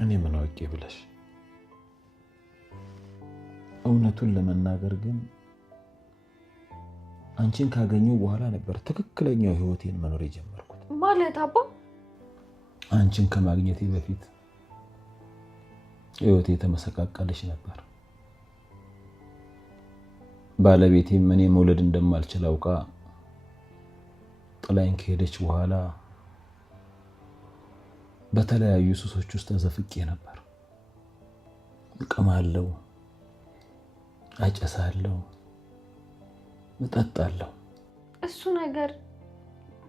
እኔ ምን አውቄ ብለሽ እውነቱን ለመናገር ግን አንቺን ካገኘው በኋላ ነበር ትክክለኛው ህይወቴን መኖር የጀመርኩት። ማለት አባ አንቺን ከማግኘቴ በፊት ህይወቴ ተመሰቃቀለሽ ነበር። ባለቤቴም እኔ መውለድ እንደማልችል አውቃ ጥላኝ ከሄደች በኋላ በተለያዩ ሱሶች ውስጥ ተዘፍቄ ነበር። እቅማለሁ፣ አጨሳለሁ፣ እጠጣለሁ። እሱ ነገር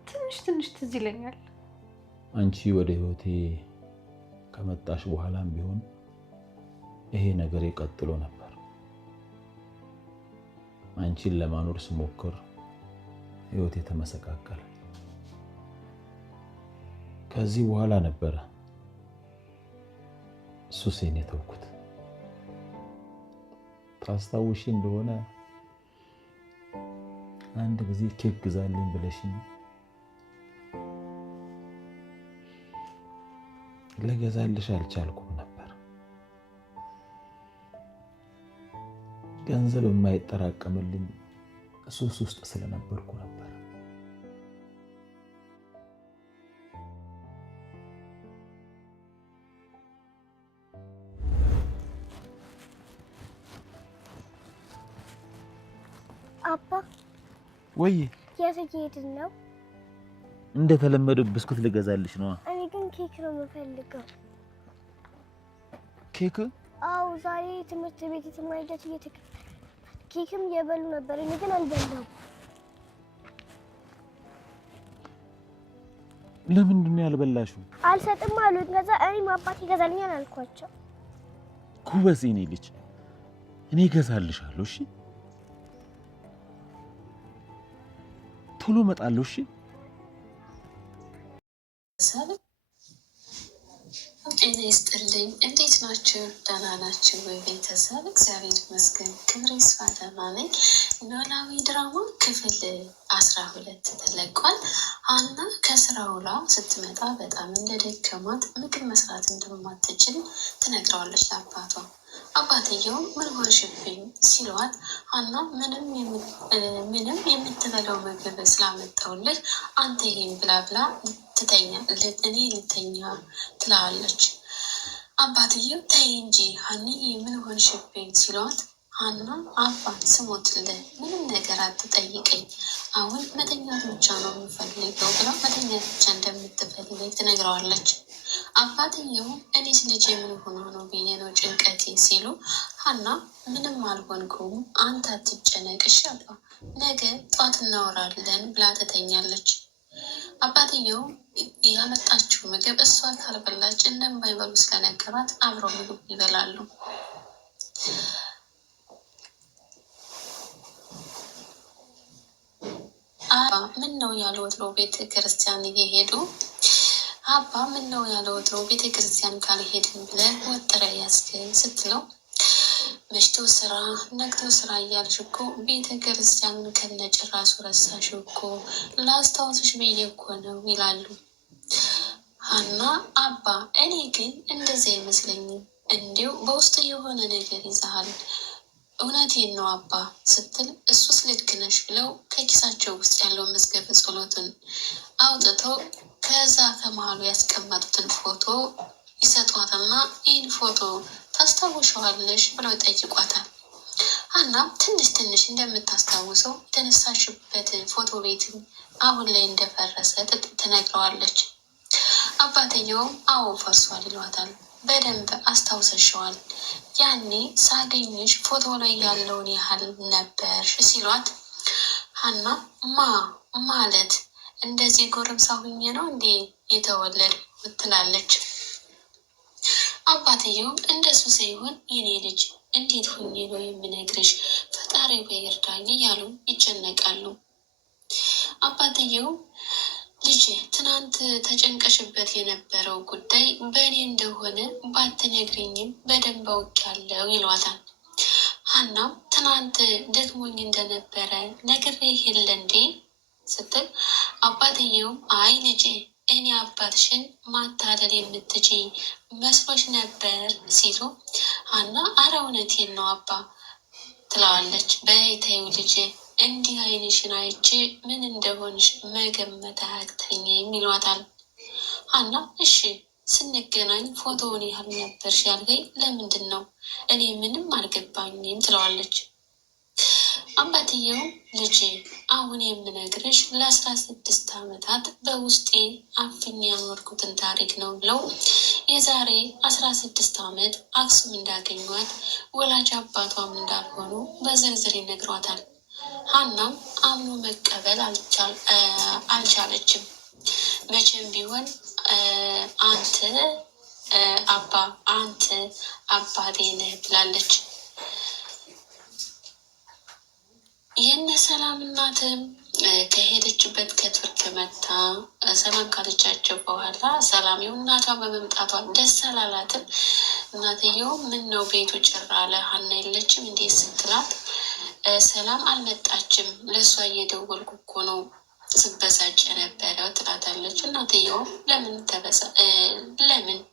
ትንሽ ትዝ ይለኛል። አንቺ ወደ ህይወቴ ከመጣሽ በኋላም ቢሆን ይሄ ነገር ይቀጥሎ ነበር። አንቺን ለማኖር ስሞክር ህይወቴ ተመሰቃቀለ። ከዚህ በኋላ ነበር ሱሴን የተውኩት። ታስታውሺ እንደሆነ አንድ ጊዜ ኬክ ግዛልኝ ብለሽኝ ልገዛልሽ አልቻልኩም ነበር። ገንዘብ የማይጠራቀምልኝ ሱስ ውስጥ ስለነበርኩ ነበር። አባ ወይ የት ነው? እንደተለመደው ብስኩት ልገዛልሽ ነው። እኔ ግን ኬክ ነው የምፈልገው። ኬክ? አው ዛሬ ትምህርት ቤት የተማሪበት ኬክም እየበሉ ነበር። እኔ ግን አልበላሁም። ለምንድን ነው ያልበላሽው? አልሰጥም አሉት። ከዛ እኔም አባቴ ይገዛልኛል አልኳቸው። ኩበስ የኔ ልጅ እኔ እገዛልሻለሁ። እሺ ቶሎ እመጣለሁ። እሺ ጤና ይስጥልኝ። እንዴት ናችሁ? ደህና ናችሁ ወይ ቤተሰብ? እግዚአብሔር ይመስገን። ክብር ይስፋ። ደህና ነኝ። ኖላዊ ድራማ ክፍል 12 ተለቋል። ሀና ከስራ ውላ ስትመጣ በጣም እንደደከማት ምግብ መስራት እንደማትችል ትነግረዋለች ለአባቷ። አባትየው ምን ሆንሽብኝ ሲሏት ሀና ምንም የምትበላው ምግብ ስላመጣውልህ አንተ ይሄን ብላ ብላ እኔ ልተኛ ትላለች። አባትየው ተይ እንጂ ሀኒዬ ምን ሆንሽብኝ ሲሏት ሀና አባት ስሞትልህ ምንም ነገር አትጠይቀኝ፣ አሁን መተኛት ብቻ ነው የምፈልገው ብላ መተኛት ብቻ እንደምትፈልግ ትነግረዋለች። አባትየው እኔስ ልጄ ምን ሆኖ ነው ብዬ ነው ጭንቀቴ ሲሉ ሀና ምንም አልሆንኩም አንተ አትጨነቅ እሺ አባ፣ ነገ ጧት እናወራለን ብላ ትተኛለች። አባትየው ያመጣችው ምግብ እሷ ካልበላች እንደማይበሉ ስለነገራት አብረው ምግብ ይበላሉ። ምን ነው ያለ ወትሮ ቤተ ክርስቲያን እየሄዱ አባ ምን ነው ያለ ወትሮ ቤተ ክርስቲያን ካልሄድን ብለን ወጥረ ያስገኝ ስትለው መሽቶ ስራ ነግቶ ስራ እያልሽ እኮ ቤተ ክርስቲያንን ከነጭራሱ ረሳሽ እኮ ላስታውስሽ ብዬ እኮ ነው ይላሉ። ሀና አባ እኔ ግን እንደዚህ አይመስለኝም፣ እንዲሁ በውስጥ የሆነ ነገር ይዛሃል፣ እውነቴን ነው አባ ስትል እሱስ ልክ ነሽ ብለው ከኪሳቸው ውስጥ ያለው መዝገበ ጸሎትን አውጥተው ከዛ ከመሀሉ ያስቀመጡትን ፎቶ ይሰጧትና ይህን ፎቶ ታስታውሸዋለሽ ብለው ጠይቋታል። ሀናም ትንሽ እንደምታስታውሰው የተነሳሽበት ፎቶ ቤትም አሁን ላይ እንደፈረሰ ትነግረዋለች። አባትየውም አዎ ፈርሷል ይሏታል። በደንብ አስታውሰሸዋል፣ ያኔ ሳገኝሽ ፎቶ ላይ ያለውን ያህል ነበርሽ ሲሏት ሀና ማለት እንደዚህ ጎረምሳ ሁኜ ነው እንዴ የተወለድ ትላለች። አባትየውም እንደሱ ሳይሆን የኔ ልጅ እንዴት ሁኜ ነው የምነግርሽ፣ ፈጣሪ በይርዳኝ እያሉ ይጨነቃሉ። አባትየው ልጅ ትናንት ተጨንቀሽበት የነበረው ጉዳይ በእኔ እንደሆነ ባትነግሪኝም በደንብ አውቄያለሁ ይሏታል። ሀናም ትናንት ደክሞኝ እንደነበረ ነግሬህ የለ እንዴ ስትል አባትየውም አይ ልጄ እኔ አባትሽን ማታለል የምትችይ መስሎች ነበር ሲሉ ሀና አረ እውነቴን ነው አባ ትለዋለች። በይተይው ልጄ እንዲህ አይንሽን አይቼ ምን እንደሆንሽ መገመት አያቅተኝም ይሏታል። ሀና እሺ ስንገናኝ ፎቶውን ያህል ነበርሽ ያልከኝ ለምንድን ነው? እኔ ምንም አልገባኝም ትለዋለች። አባትየው ልጄ አሁን የምነግርሽ ለ16 ዓመታት በውስጤ አፍኝ ያኖርኩትን ታሪክ ነው ብለው የዛሬ 16 ዓመት አክሱም እንዳገኟት ወላጅ አባቷም እንዳልሆኑ በዝርዝር ይነግሯታል። ሀናም አምኖ መቀበል አልቻለችም። መቼም ቢሆን አንተ አባቴ ነህ ብላለች። የነ ሰላም እናትም ከሄደችበት ከቱርክ መታ ሰላም ካለቻቸው በኋላ ሰላም እናቷ በመምጣቷ ደስ አላላትም። እናትየው ምን ነው ቤቱ ጭር አለ ሀና የለችም እንዴት ስትላት ሰላም አልመጣችም ለእሷ እየደወልኩ እኮ ነው ስበሳጭ የነበረው ትላታለች። እናትየውም ለምን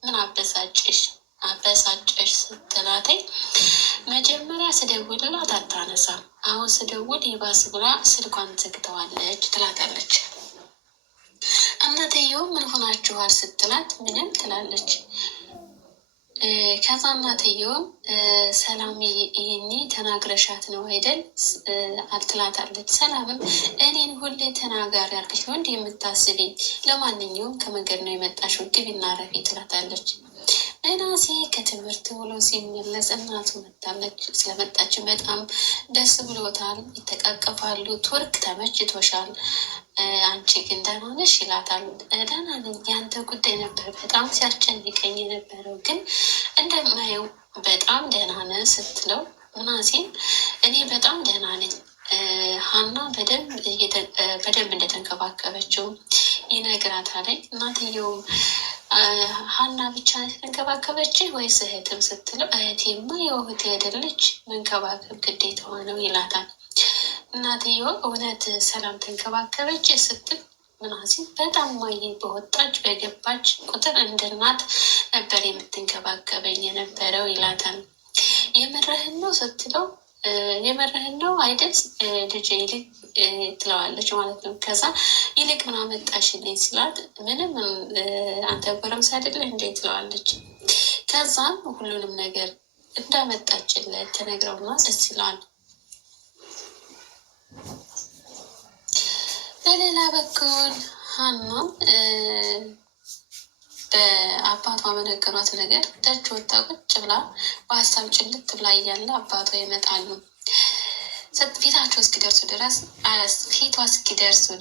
ምን አበሳጭሽ ስትላተኝ መጀመሪያ ስደውልላት አታነሳም፣ አሁን ስደውል ይባስ ብላ ስልኳን ዘግተዋለች ትላታለች። እናትየው ምን ሆናችኋል ስትላት ምንም ትላለች። ከዛ እናትየውም ሰላም ይህኔ ተናግረሻት ነው አይደል ትላታለች። ሰላምም እኔን ሁሌ ተናጋሪ አድርገሽ ነው እንዲህ የምታስቢኝ? ለማንኛውም ከመንገድ ነው የመጣሽው ግቢና ረፊ ትላታለች። ምናሴ ከትምህርት ውሎ ሲመለስ እናቱ መጣለች። ስለመጣች በጣም ደስ ብሎታል። ይተቃቀፋሉ። ቱርክ ተመችቶሻል? አንቺ ግን ደህና ነሽ ይላታል። ደህና ነኝ፣ ያንተ ጉዳይ ነበር በጣም ሲያስጨንቀኝ የነበረው፣ ግን እንደማየው በጣም ደህና ነህ ስትለው ምናሴም እኔ በጣም ደህና ነኝ፣ ሀና በደንብ እንደተንከባከበችው ይነግራታል። እናትየውም ሀና ብቻ ተንከባከበች ወይስ እህትም ስትለው እህቴማ የውህት አይደለች መንከባከብ ግዴታዋ ነው ይላታል። እናትየው እውነት ሰላም ተንከባከበች ስትል ምናሴም በጣም ማየ በወጣች በገባች ቁጥር እንደ እናት ነበር የምትንከባከበኝ የነበረው ይላታል። የምርህን ነው ስትለው የምርህን ነው አይደል ልጄ ይልቅ ትለዋለች ማለት ነው። ከዛ ይልቅ ምን አመጣሽልኝ ሲላት ምንም አንተ ጎረምሳ አይደለህ እንዴ ትለዋለች። ከዛም ሁሉንም ነገር እንዳመጣችለት ተነግረውና ደስ ይለዋል። በሌላ በኩል ሀናም በአባቷ በነገሯት ነገር ደጅ ወጣ ቁጭ ብላ በሀሳብ ጭልጥ ብላ እያለ አባቷ ይመጣሉ። ፊታቸው እስኪደርሱ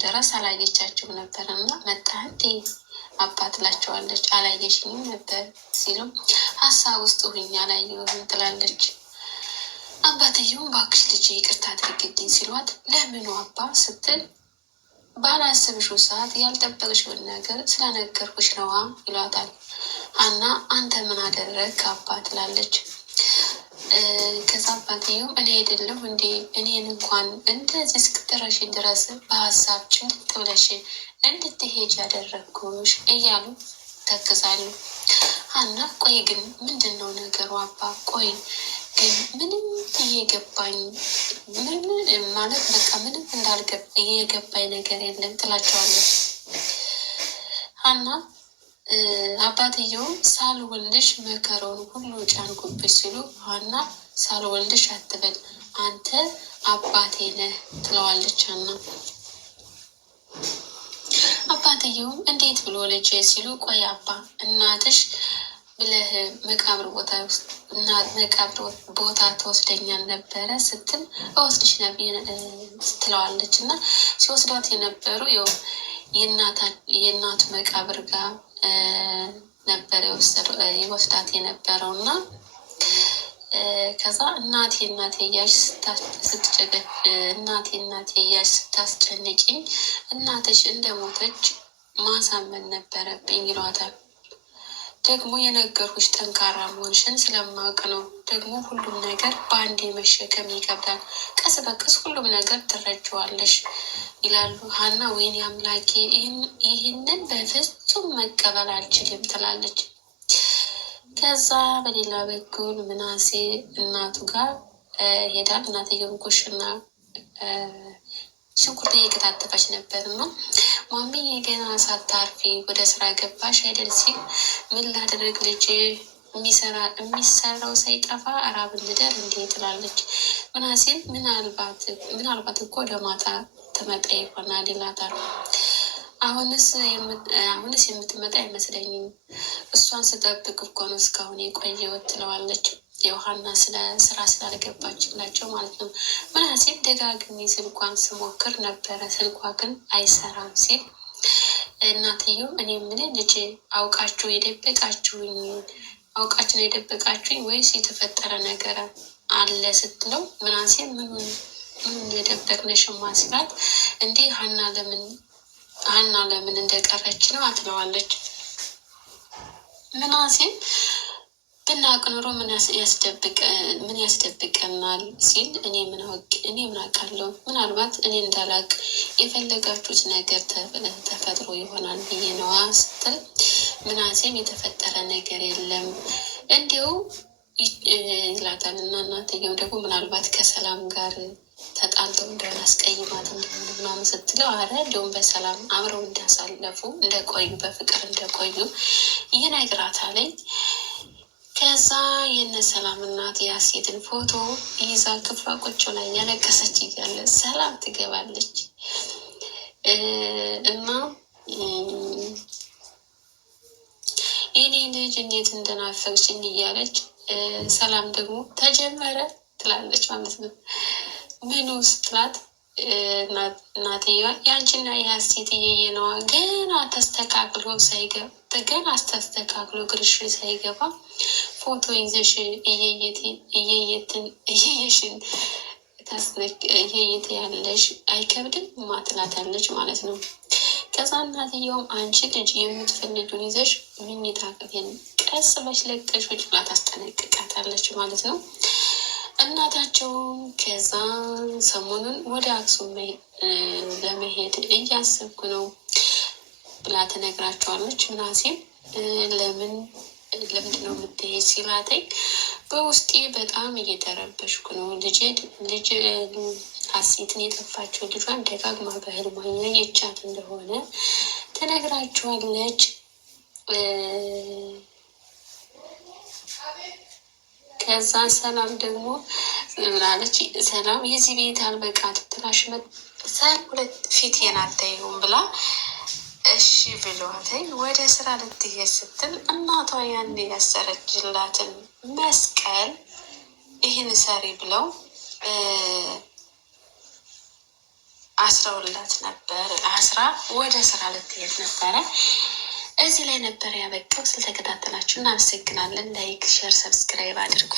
ድረስ አላየቻቸው ነበር እና መጣ እንዴ አባት ላቸዋለች። አላየሽኝም ነበር ሲሉም ሀሳብ ውስጥ ሁኛ አላየሁም ትላለች። አባትየውም እባክሽ ልጄ ይቅርታ አድርግልኝ ሲሏት ለምኑ አባ ስትል ባላሰብሽው ሰዓት ያልጠበቅሽውን ነገር ስለነገርኩሽ ነዋ ይሏታል። ሀና አንተ ምን አደረግ አባ ትላለች። ከዛ አባትየውም እኔ አይደለሁ እንዴ እኔን እንኳን እንደዚህ እስክትረሺ ድረስ በሀሳብ ጭንቅ ብለሽ እንድትሄጅ ያደረግኩሽ እያሉ ተክዛሉ። ሀና ቆይ ግን ምንድን ነው ነገሩ አባ? ቆይ ግን ምንም እየገባኝ ማለት በቃ ምንም እየገባኝ ነገር የለም ትላቸዋለች። ሀና አባትየውም ሳልወልድሽ መከረውን ሁሉ ጫንኩብሽ ሲሉ ሀና ሳልወልድሽ አትበል አንተ አባቴ ነህ ትለዋለች። ሀና አባትየውም እንዴት ብሎ ልጄ ሲሉ ቆይ አባ እናትሽ ብለህ መቃብር ቦታ ተወስደኛል ነበረ ስትል እወስድሽ ነበር ትለዋለች። እና ሲወስዷት የነበሩ የእናቱ መቃብር ጋር ነበር የወስዳት የነበረው እና ከዛ እናቴ እያልሽ ስታስጨንቂኝ እናትሽ እንደሞተች ማሳመን ነበረብኝ ይሏታል። ደግሞ የነገርኩሽ ጠንካራ መሆንሽን ስለማውቅ ነው። ደግሞ ሁሉም ነገር በአንዴ መሸከም ይከብዳል። ቀስ በቀስ ሁሉም ነገር ትረጅዋለሽ ይላሉ ሀና። ወይኔ አምላኬ ይህንን በፍጹም መቀበል አልችልም ትላለች። ከዛ በሌላ በኩል ምናሴ እናቱ ጋር ሄዳል። እናትየውም ኩሽና ሽንኩርት እየከታተፈች ነበር እና ማሚዬ ገና ሳታርፊ ወደ ስራ ገባሽ አይደል ሲል ምን ላደረግ ልጅ የሚሰራው ሳይጠፋ እራብ እንደር እንዴ ትላለች። ምናሴም ምናልባት እኮ ወደ ማታ ትመጣ ይሆናል ይላታል። አሁንስ የምትመጣ አይመስለኝም፣ እሷን ስጠብቅ እኮ ነው እስካሁን የቆየሁት ትለዋለች። የውሃና ስራ ስላልገባችላቸው ማለት ነው። ምናሴም ደጋግሜ ስልኳን ስሞክር ነበረ፣ ስልኳ ግን አይሰራም ሲል እናትየው እኔ ምን ልጅ አውቃችሁ ነው የደበቃችሁኝ ወይስ የተፈጠረ ነገር አለ ስትለው ምናሴም ምኑን የደበቅንሽማ ሲላት እንዲህ ሀና ለምን እንደቀረች ነው አትለዋለች። ምናሴም ብናውቅ ኑሮ ምን ያስደብቀናል ሲል እኔ ምን አውቃለሁ፣ ምናልባት እኔ እንዳላቅ የፈለጋችሁት ነገር ተፈጥሮ ይሆናል ብዬ ነዋ ስትል ምናሴም የተፈጠረ ነገር የለም እንዲሁ ይላታል። እና እናትየው ደግሞ ምናልባት ከሰላም ጋር ተጣልተው እንደሆነ አስቀይማት እንደሆነ ምናምን ስትለው አረ እንዲሁም በሰላም አብረው እንዳሳለፉ እንደቆዩ በፍቅር እንደቆዩ ይነግራታል። ከዛ የነ ሰላም እናት የሀሴትን ፎቶ ይዛ ክፍሏ ቁጭ ላይ ያለቀሰች እያለ ሰላም ትገባለች እና የኔ ልጅ እንዴት እንደናፈቅሽኝ እያለች ሰላም ደግሞ ተጀመረ ትላለች ማለት ነው። ምኑ ስትላት እናትየዋ ያንቺና የሀሴት እየየነዋ ገና ተስተካክሎ ግርሽ ሳይገባ ፎቶ ይዘሽ እየየት ያለሽ አይከብድም ማትላታለች ማለት ነው። ከዛ እናትየውም አንቺ ልጅ የምትፈልጊውን ይዘሽ ምኝታ ክፍል ቀስ ብለሽ ለቀሽ ውጭ ብላ ታስጠነቅቃታለች ማለት ነው። እናታቸውም ከዛ ሰሞኑን ወደ አክሱም ለመሄድ እያሰብኩ ነው ብላ ትነግራቸዋለች። ምናሴም ለምንድን ነው የምትሄድ ሲላተኝ በውስጤ በጣም እየተረበሽኩ ነው። ልጅ ሀሴትን የጠፋቸው ልጇን ደጋግማ በህልሟ ያየቻት እንደሆነ ትነግራቸዋለች። ከዛ ሰላም ደግሞ ምናለች? ሰላም የዚህ ቤት አልበቃት ትላሽ ሁለት ፊቴን አታይውም ብላ እሺ ብሏትኝ ወደ ስራ ልትሄድ ስትል እናቷ ያን ያሰረችላትን መስቀል ይህን ሰሪ ብለው አስረውላት ነበር። አስራ ወደ ስራ ልትሄድ ነበረ። እዚህ ላይ ነበር ያበቃው። ስለተከታተላችሁ እናመሰግናለን። ላይክ፣ ሼር፣ ሰብስክራይብ አድርጉ።